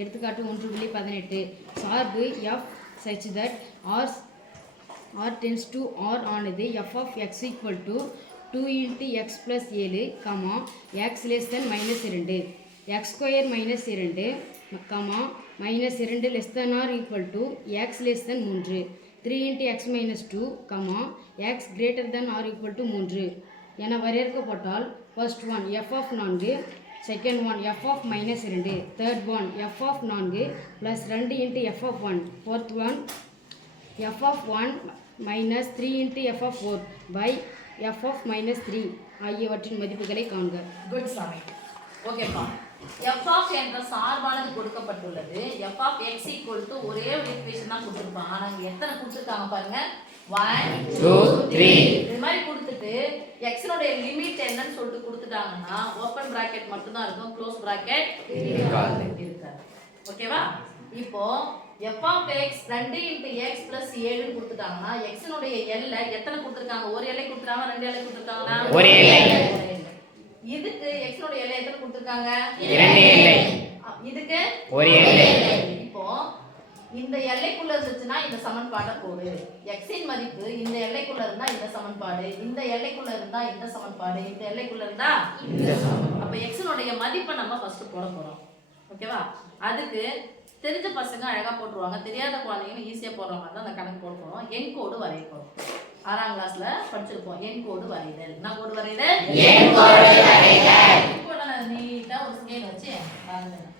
எடுத்துக்காட்டு 1.18 சார்பு f such that r tends to r ஆனது f of x equal to 2 into x plus 7, x less than minus 2, x square minus 2, minus 2 less than or equal to x less than 3, 3 into x minus 2, x greater than or equal to 3 என வரையறுக்கப்பட்டால் first one f of 4, second one f of minus 2, third one f of 4 plus 2 into f of 1, fourth one f of 1 minus 3 into f of 4 by f of minus 3 ஆகியவற்றின் மதிப்புகளை காண்க. Good சாமி. ஓகேப்பா. f of என்ற சார்பானது கொடுக்கப்பட்டுள்ளது. f of x equal to ஒரே ஒரு ஈக்குவேஷன் தான் கொடுத்திருப்பாங்க. ஆனா இங்க எத்தனை கொடுத்திருக்காங்க பாருங்க. 1 2 3 இந்த மாதிரி கொடுத்துட்டு x னுடைய லிமிட் என்னன்னு சொல்லிட்டு கொடுத்துட்டாங்கன்னா ஓபன் பிராக்கெட் மட்டும் தான் இருக்கும், க்ளோஸ் பிராக்கெட் இருக்காது. ஓகேவா? இப்போ f of x 2 into x plus 7 ன்னு கொடுத்துட்டாங்கன்னா x னுடைய எல்லை எத்தனை கொடுத்திருக்காங்க? ஒரு எல்லை கொடுத்துறாங்க, ரெண்டு எல்லை கொடுத்திருக்காங்களா? ஒரு எல்லை. இதுக்கு x னுடைய எல்லை எத்தனை கொடுத்திருக்காங்க? இரண்டு எல்லை. இதுக்கு ஒரு எல்லை. இப்போ இந்த எல்லைக்குள்ள இருந்துச்சுன்னா இந்த சமன்பாடை போடு. x இன் மதிப்பு இந்த எல்லைக்குள்ள இருந்தா இந்த சமன்பாடு, இந்த எல்லைக்குள்ள இருந்தா இந்த சமன்பாடு, இந்த எல்லைக்குள்ள இருந்தா இந்த சமன்பாடு. அப்ப x னுடைய மதிப்பை நம்ம ஃபர்ஸ்ட் போட போறோம். ஓகேவா? அதுக்கு தெரிஞ்ச பசங்க அழகா போட்டுருவாங்க, தெரியாத குழந்தைங்க ஈஸியா போடுற மாதிரி தான் அந்த கணக்கு போட போறோம். எண் கோடு வரைய போறோம். 6ஆம் கிளாஸ்ல படிச்சிருப்போம் எண் கோடு வரைதல். என்ன கோடு வரைதல்? எண் கோடு வரைதல். இப்போ நான் நீட்டா ஒரு ஸ்கேல் வச்சு வரையணும்.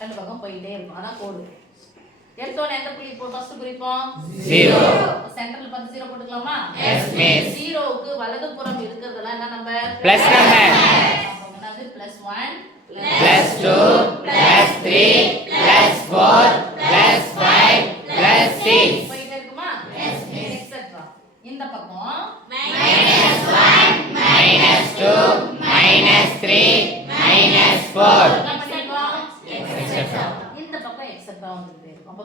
ரெண்டு பக்கம் போயிட்டே இருக்கும். அதான் கோடு. எடுத்தோனே எந்த புள்ளி இப்போ ஃபர்ஸ்ட் குறிப்போம்? 0. சென்டர்ல பார்த்து 0 போட்டுக்கலாமா? Yes miss. 0க்கு வலதுபுறம் இருக்குறதெல்லாம் என்ன நம்பர்? Plus number. அப்ப என்னது? +1 +2 +3 +4 +5 +6 போயிட்டே இருக்குமா? Yes miss. எக்ஸெட்ரா. இந்த பக்கம் -1 -2 -3 -4 எக்ஸெட்ரா. இந்த பக்கம் எக்ஸெட்ரா வந்துட்டே இருக்கும். அப்போ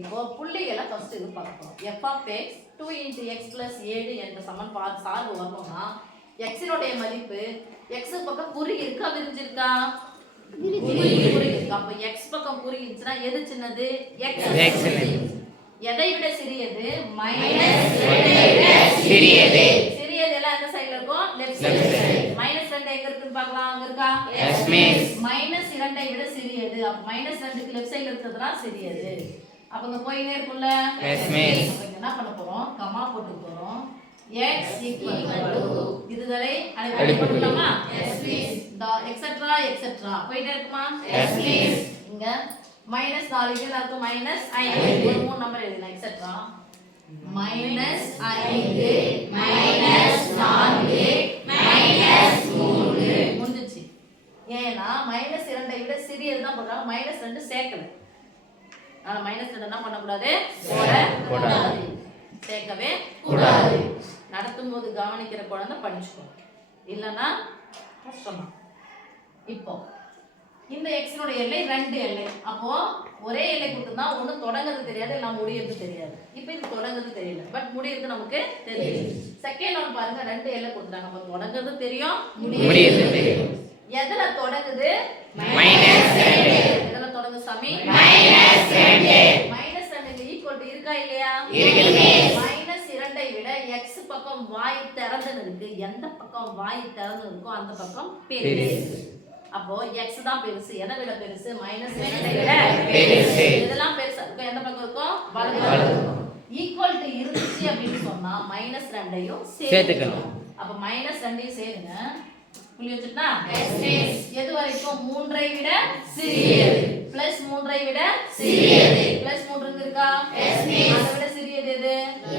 இப்போ புள்ளிகளை ஃபர்ஸ்ட் இது பார்ப்போம். f of x 2 into x plus 7 என்ற சமன்பாடு சார்பு வரணும்னா x னுடைய மதிப்பு x பக்கம் குறி இருக்கா விரிஞ்சிருக்கா? குறி இருக்கு. அப்ப x பக்கம் குறி இருந்துச்சுனா எது சின்னது? x எதை விட சிறியது? -2 சிறியது. சிறியது எல்லாம் எந்த சைடுல இருக்கும்? Left side. -2 எங்க இருக்குன்னு பார்க்கலாம். அங்க இருக்கா? Yes miss. -2 ஐ விட சிறியது. அப்ப -2க்கு லெஃப்ட் சைடுல இருக்குதுனா சிறியது. அப்ப இங்க போயினே இருக்கும்ல? Yes miss. அப்ப என்ன பண்ண போறோம்? கமா போட்டு போறோம். x equal to இதுகளை அடிப்படையிலாமா? Yes miss. எக்ஸெட்ரா எக்ஸெட்ரா போயிட்டே இருக்குமா? Yes miss. இங்க -4 இதுல இருக்கு -5 ஒரு மூணு நம்பர் எழுதலாம். எக்ஸெட்ரா -5 -4 முடிஞ்சிச்சு. ஏன்னா -2 ஐ விட சிறியது தான் போடுறாங்க, -2 சேர்க்கல. ஆனா -2 என்ன பண்ண கூடாது? போடக்கூடாது, சேர்க்கவே கூடாது. நடத்தும் போது கவனிக்கிற குழந்தை படிச்சுக்கோ, இல்லனா கஷ்டமா. இப்போ இந்த x னுடைய எல்லை 2 எல்லை. அப்போ ஒரே எல்லை கொடுத்தா ஒண்ணு தொடங்கிறது தெரியாது, இல்ல முடியிறது தெரியாது. இப்போ இது தொடங்கிறது தெரியல, பட் முடியிறது நமக்கு தெரியும். செகண்ட் ஒன் பாருங்க, 2 எல்லை கொடுத்தாங்க. அப்ப தொடங்கிறது தெரியும், முடியிறது தெரியும். எதுல தொடங்குது? -2. எதுல தொடங்கு சாமி? -2. -2 ஈக்குவல் டு இருக்கா இல்லையா? இருக்கு. -2 ஐ விட x பக்கம் வாய் திறந்து இருக்கு. எந்த பக்கம் வாய் திறந்து இருக்கோ அந்த பக்கம் பெருசு. அப்போ x தான் பெருசு. எதை விட பெருசு? -2 ஐ விட பெருசு. இதெல்லாம் பெருசா இருக்கும். எந்த பக்கம் இருக்கும்? வலது பக்கம். ஈக்குவல் டு இருந்துச்சு அப்படினு சொன்னா -2 ஐயும் சேர்த்துக்கணும். அப்ப -2 ஐயும் சேருங்க. புள்ளி வச்சிட்டா? Yes miss. எது வரைக்கும்? 3 ஐ விட சிறியது. +3 ஐ விட சிறியது. +3 இருக்கா? Yes miss. அதை விட சிறியது எது?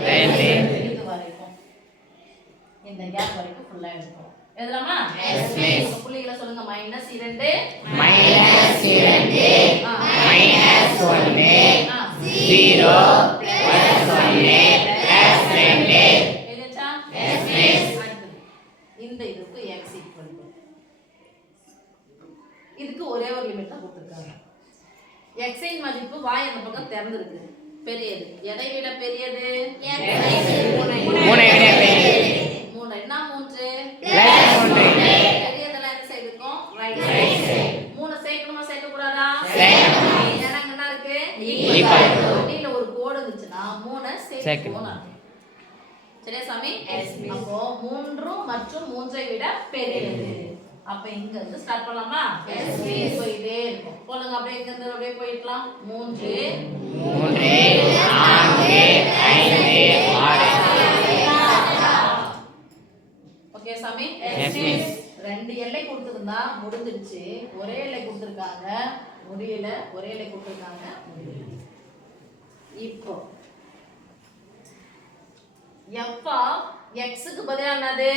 2. இது வரைக்கும், இந்த கேப் வரைக்கும் ஃபுல்லா எடுப்போம். எழுதலாமா? Yes miss. புள்ளிகளை சொல்லுங்க. -2 -2 -1 0 +1 +2 எழுதச்சா? Yes miss. இந்த இதுக்கு x equal to இதுக்கு ஒரே ஒரு லிமிட் தான் கொடுத்திருக்காங்க. x இன் மதிப்பு வாய் அந்த பக்கம் திறந்து இருக்கு, பெரியது. எதை விட பெரியது? 3 விட பெரியது. 3 என்ன? 3 பெரியதெல்லாம் எந்த சைடு இருக்கும்? Right side. 3 சேர்க்கணுமா அடியில ஒரு கோடு இருந்துச்சுன்னா 3 சேர்க்கணும் அர்த்தம். சரியா சாமி? அப்போ 3 மற்றும் 3ஐ விட பெரியது. அப்ப இங்க இருந்து ஸ்டார்ட் பண்ணலாமா? போயிட்டே இருக்கும். போலுங்க அப்படியே இங்க இருந்து அப்படியே போயிடலாம். 3 4 5 6 ஓகே சாமி? ரெண்டு எல்லை கொடுத்துருந்தா முடிஞ்சிருச்சு. ஒரே எல்லை கொடுத்துருக்காங்க முடியல. ஒரே எல்லை கொடுத்துருக்காங்க முடியல. இப்போ f of x க்கு பதிலா என்னது?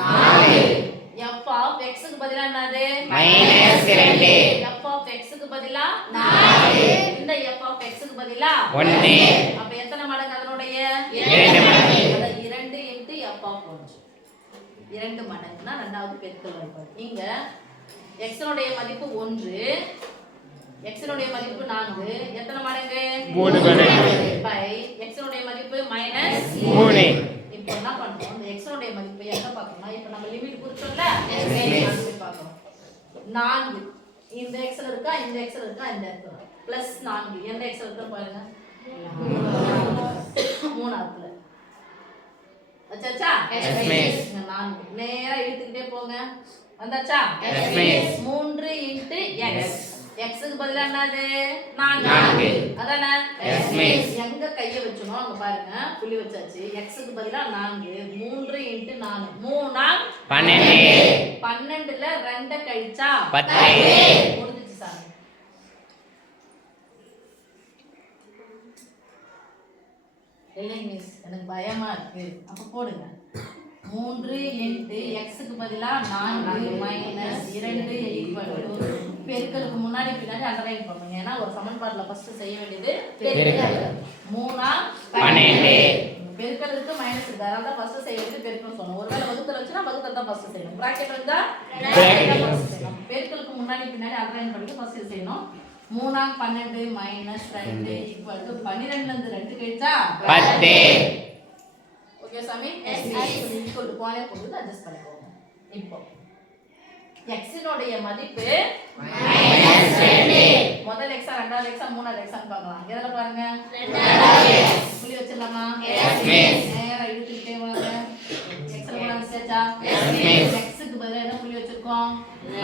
4. f of x க்கு பதிலா என்னது? -2. f of x க்கு பதிலா 4. இந்த f of x க்கு பதிலா 1. அப்ப எத்தனை மடங்கு அதனுடைய? 2 மடங்கு. அத 2 * f of 1. 2 மடங்குனா இரண்டாவது பெருக்கல் வழிபாடு. இங்க x னுடைய மதிப்பு 1, x னுடைய மதிப்பு 4. எத்தனை மடங்கு? 3 மடங்கு. பை x னுடைய மதிப்பு -3. இப்போ என்ன பண்றோம்? இந்த x னுடைய மதிப்பை எங்க பார்க்கணும்னா இப்போ நம்ம லிமிட் குறிச்சோம்ல s பார்க்கணும். 4 இந்த x ல இருக்கா, இந்த x ல இருக்கா, இந்த x ல +4 எந்த x ல இருக்கா பாருங்க. 3ஆத்துல அச்சா எஸ் மிஸ். 4 நேரா இழுத்துக்கிட்டே போங்க. வந்தாச்சா? Yes miss. 3 * x. x க்கு பதிலா என்னது? 4. அதானே? Yes miss. எங்க கைய வெச்சனோ அங்க பாருங்க புள்ளி வச்சாச்சு. x க்கு பதிலா 4. 3 * 4 3 12. 12ல 2 கழிச்சா 10. முடிஞ்சிச்சு சாமி. இல்லைங்க மிஸ் எனக்கு பயமா இருக்கு. அப்ப போடுங்க. 3 * x க்கு பதிலா 4 - 2 பெருக்கலுக்கு முன்னாடி பின்னாடி அண்டர்லைன் பண்ணுங்க. ஏன்னா ஒரு சமன்பாடுல ஃபர்ஸ்ட் செய்ய வேண்டியது பெருக்கல். 3 12 பெருக்கலுக்கு மைனஸ் இருக்கு. அதனால தான் ஃபர்ஸ்ட் செய்ய வேண்டியது பெருக்கல் சொன்னோம். ஒருவேளை வகுத்தல் வச்சுனா வகுத்தல் தான் ஃபர்ஸ்ட் செய்யணும். பிராக்கெட் இருந்தா பிராக்கெட் தான் ஃபர்ஸ்ட் செய்யணும். பெருக்கலுக்கு முன்னாடி பின்னாடி அண்டர்லைன் பண்ணி ஃபர்ஸ்ட் செய்யணும். 3 12 - 2 = 12ல இருந்து 2 கழிச்சா 10. ஓகே சாமி? எஸ் ஈக்குவல் டு கோணே போட்டு அட்ஜஸ்ட் பண்ணிக்கோங்க. இப்போ x னுடைய மதிப்பு -2. முதல் x இரண்டாவது x மூணாவது x பார்க்கலாம். எதல பாருங்க? இரண்டாவது x. புள்ளி வச்சிரலாமா? Yes miss. நேரா இழுத்துட்டே வாங்க. x ல போனா சேர்த்தா எஸ் மிஸ். x க்கு பதிலா என்ன புள்ளி வச்சிருக்கோம்?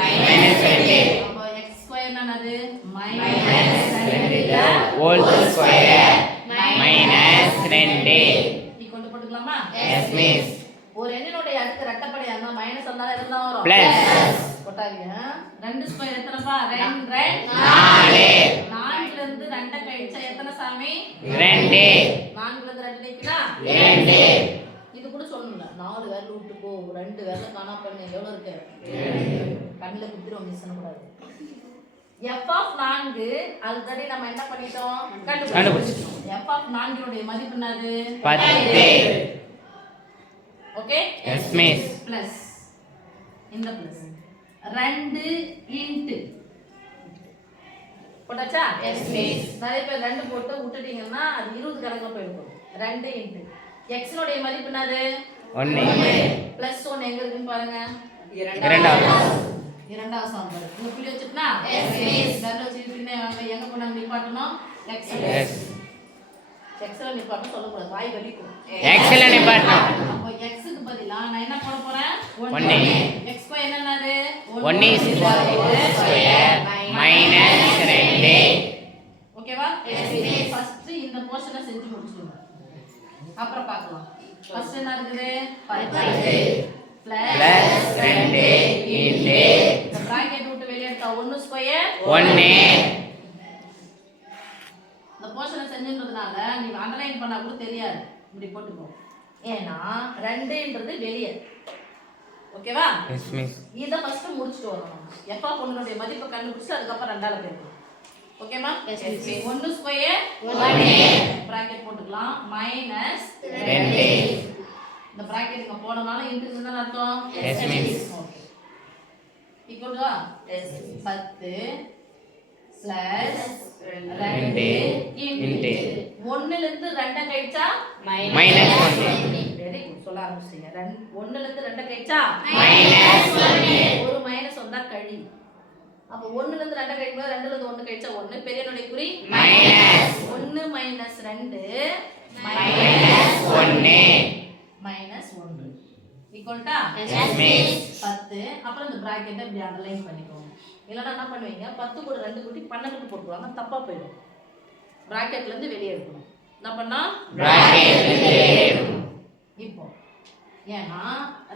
-2. அப்ப x2 என்னது? -2 ஹோல் ஸ்கொயர் -2 ஈக்குவல் டு போட்டுக்கலாமா? Yes miss. ஒரு எண்ணினுடைய அடுக்கு ரெட்டைப்படையா இருந்தா மைனஸ் வந்தாலும் எதுல வரும்? பிளஸ். போட்டாங்க. 2 ஸ்கொயர் எத்தனைப்பா? 2 4. 4ல இருந்து 2 கழிச்சா எத்தனை சாமி? 2. 4ல இருந்து 2 நீக்கினா 2. இது கூட சொல்லணும்ல. 4 விரல் விட்டு போ, 2 விரல காணா பண்ணு. எவ்வளவு இருக்கு? கண்ணுல குத்திரும் மிஸ் பண்ண கூடாது. f of 4 ஆல்ரெடி நம்ம என்ன பண்ணிட்டோம்? கண்டுபிடிச்சிட்டோம். f of 4 னுடைய மதிப்பு என்னது? 10. ஓகே? Yes miss. பிளஸ் இந்த பிளஸ் 2 * போட்டாச்சா? Yes miss. நிறைய பேர் 2 போட்டு விட்டுட்டீங்கன்னா அது 20 கணக்குல போயிடும். 2 * x னுடைய மதிப்பு என்னது? 1. பிளஸ் 1 எங்க இருக்குன்னு பாருங்க. இரண்டாவது சாம்பல். இந்த புள்ளி வச்சிட்டனா? Yes miss. கரெக்ட்டா வச்சிட்டீங்கன்னா எங்க கொண்டு நிப்பாட்டணும்? x. எஸ். x ல நிப்பாட்டணும் சொல்ல கூடாது. வாய் வலிக்கும். x ல நிப்பாட்டணும். அப்ப x க்கு பதிலா நான் என்ன போட போறேன்? 1. x2 என்னது? 1 ஸ்கொயர் -2. ஓகேவா? ஃபர்ஸ்ட் இந்த போர்ஷனை செஞ்சு முடிச்சிடுங்க. அப்புறம் பார்க்கலாம். ஃபர்ஸ்ட் என்ன இருக்குது? 10 பிளஸ் 2 இன்டு பிராக்கெட் விட்டு வெளிய எடுத்தா 1 ஸ்கொயர் 1. இந்த போர்ஷனை செஞ்சின்றதுனால நீ அண்டர்லைன் பண்ணா கூட தெரியாது. இப்படி போட்டுக்கோ. ஏன்னா 2ன்றது வெளிய. ஓகேவா? Yes miss. இத ஃபர்ஸ்ட் முடிச்சிட்டு வரணும். f of 1 னுடைய மதிப்பை கண்டுபிடிச்சு அதுக்கு அப்புறம் ரெண்டால பெருக்கணும். ஓகேமா? Yes miss. 1 ஸ்கொயர் 1 பிராக்கெட் போட்டுக்கலாம் -2. இந்த பிராக்கெட் இங்க போடனால இன்டு என்ன அர்த்தம்? Yes miss. Equal to yes 10 plus 2 into 1ல இருந்து 2 கழிச்சா -1. வெரி குட் சொல்ல ஆரம்பிச்சீங்க. 1ல இருந்து 2 கழிச்சா -1. ஒரு மைனஸ் வந்தா கழி. அப்போ 1ல இருந்து 2 கழிக்கும்போது 2ல இருந்து 1 கழிச்சா 1 பெரிய நுடை குறி minus 1 minus 2 minus 1 minus 1 equal to yes miss 10. அப்புறம் இந்த பிராக்கெட்டை இப்படி அண்டர்லைன் பண்ணிக்கோங்க. இல்லைன்னா என்ன பண்ணுவீங்க 10 கூட 2 கூட்டி 12 போட்டுருவாங்க, தப்பா போயிடும். பிராக்கெட்ல இருந்து வெளியே எடுக்கணும். என்ன பண்ணா இப்போ ஏன்னா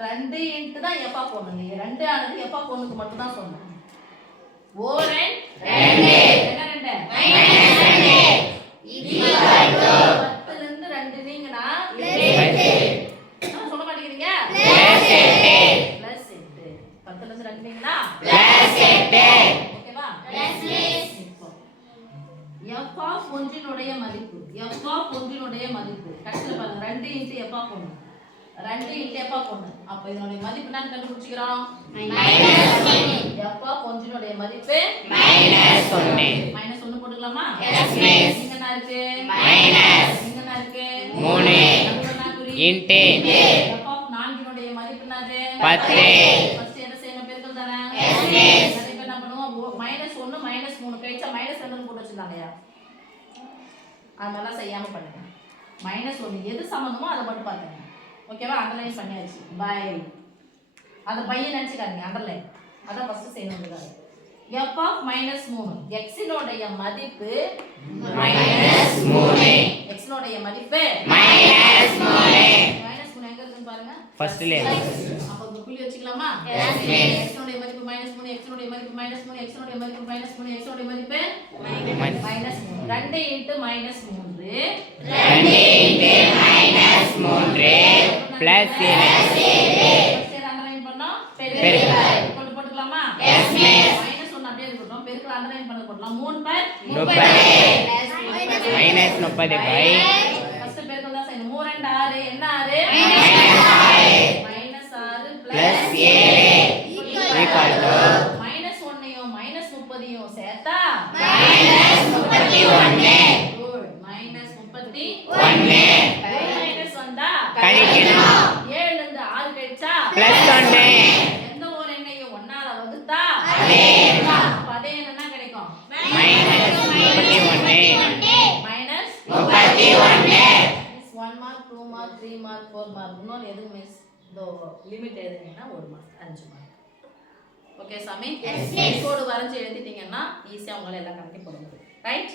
2 இன்ட்டு தான் எப்பா போடணும். 2 ஆனது எப்பா பொண்ணுக்கு மட்டும் தான் சொன்னேன். ஓரன் 2 என்ன 2 மைனஸ் 2 10ல இருந்து 2 நீங்கனா சொல்ல மாட்டேங்கிறீங்க பிளஸ் 8 10ல இருந்து 2 நீங்கனா பிளஸ் 8 ஓகேவா பிளஸ் இப்போ f ஆஃப் ஒன்றினுடைய மதிப்பு f ஆஃப் ஒன்றினுடைய மதிப்பு கடைசில பாருங்க 2 into f of 1 2 into f of 1 அப்ப இதனுடைய மதிப்பு என்னன்னு கண்டுபிடிச்சிரோம் மைனஸ் 1 f ஆஃப் ஒன்றினுடைய மதிப்பு மைனஸ் 1 போட்டுக்கலாமா எஸ் மிஸ் இங்க என்ன இருக்கு மைனஸ் இங்க என்ன இருக்கு 3 இன்டு f ஆஃப் 4னுடைய மதிப்பு என்னது 10 ஃபர்ஸ்ட் என்ன செய்யணும் பெருக்கல் தானே எஸ் மிஸ் சரி இப்ப என்ன பண்ணுவோம் மைனஸ் 1 மைனஸ் 3 கழிச்சா மைனஸ் 2 போட்டு வச்சிருந்தாங்கயா அதெல்லாம் செய்யாம பண்ணுங்க. மைனஸ் 1 எது சமந்தமோ அதை மட்டும் பாருங்க. ஓகேவா அண்டர்லைன் பண்ணியாச்சு பை அந்த பையன் நினைச்சுக்காதீங்க அண்டர்லைன் அதான் ஃபர்ஸ்ட் செய்யணும்ன்றாங்க. f ஆஃப் மைனஸ் 3 x னுடைய மதிப்பு மைனஸ் 3 x னுடைய மதிப்பு மைனஸ் 3 மைனஸ் 3 எங்க இருக்குன்னு பாருங்க ஃபர்ஸ்ட்ல அப்ப இந்த புள்ளி வச்சுக்கலாமா எஸ் மிஸ் x னுடைய மதிப்பு மைனஸ் 3 x னுடைய மதிப்பு மைனஸ் 3 x னுடைய மதிப்பு மைனஸ் 3 x னுடைய மதிப்பு minus 3 2 into minus 3 2 into minus 3 plus 7 first underline பண்ணோம் பெருக்கல் கொண்டு போட்டுக்கலாமா எஸ் மிஸ் மைனஸ் 1 அப்படியே இருக்கட்டும் பெருக்கல் அண்டர்லைன் பண்ண போடலாம் 3 பை 30 மைனஸ் 30 பை ஃபர்ஸ்ட் பெருக்கல் தான் செய்யணும் 3 2 6 என்ன 6 minus 6 plus 7 equal to minus 1யும் மைனஸ் 30யும் சேர்த்தா மைனஸ் 31 குட் மைனஸ் 31 மைனஸ் வந்தா கழிக்கணும் 7 ல இருந்து 6 கழிச்சா பிளஸ் 1 எந்த ஒரு எண்ணையும் 1 ஆல வகுத்தா அப்ப அதே என்ன கிடைக்கும் minus 31 minus 31 1 mark 2 mark 3 mark 4 mark இன்னொரு எதுவும் மிஸ் இதோ லிமிட் எழுதுனீங்கன்னா 1 மார்க் 5 மார்க் ஓகே சாமி கோடு வரைஞ்சு எழுதிட்டீங்கன்னா ஈஸியா உங்களால எல்லா கணக்கையும் போட முடியும் ரைட்